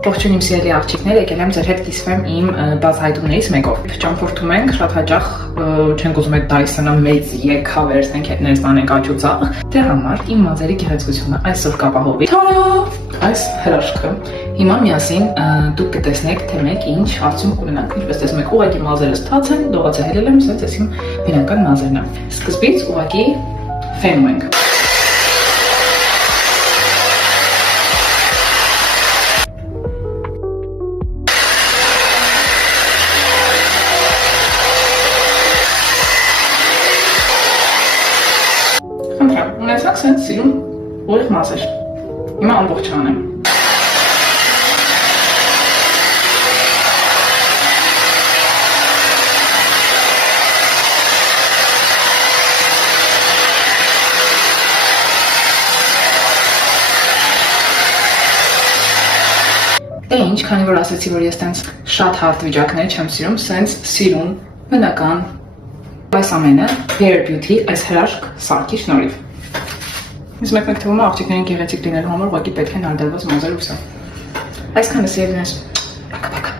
Ողջույն իմ սիրելի աղջիկներ, եկել եմ ձեր հետ կիսվեմ իմ բացահայտումներից մեկով։ Ճամփորդում ենք, շատ հաճախ չենք ուզում այդ Dyson-ը մեծ եկա վերցնենք, հետներս տանենք աճուծաղ։ Դրա համար իմ մազերի գեղեցկությունը այսօր կապահովի։ Այս հրաշքը։ Հիմա միասին դուք կտեսնեք, թե մենք ինչ արդյունք կունենանք։ Ինչպես տեսնում եք, ուղղակի մազերս թաց են, դողացը հելել եմ, ասենց այս իմ բնական մազերն են։ Սկզբից ուղղակի ֆենում ենք։ Ունեցանք սենց սիրուն ուղիղ մազեր։ Հիմա ամբողջ անեմ։ Դե ինչ, քանի որ ասացի, որ ես տենց շատ հարթ վիճակներ չեմ սիրում, սենց սիրուն, բնական, այս ամենը Hair Beauty այս հրաշք սարքի շնորհիվ։ Ես մեկ թվում է աղջիկներին գեղեցիկ լինելու համար ուղղակի պետք է նարդարված մազեր ուսա։ Այսքանը սիրելիներ։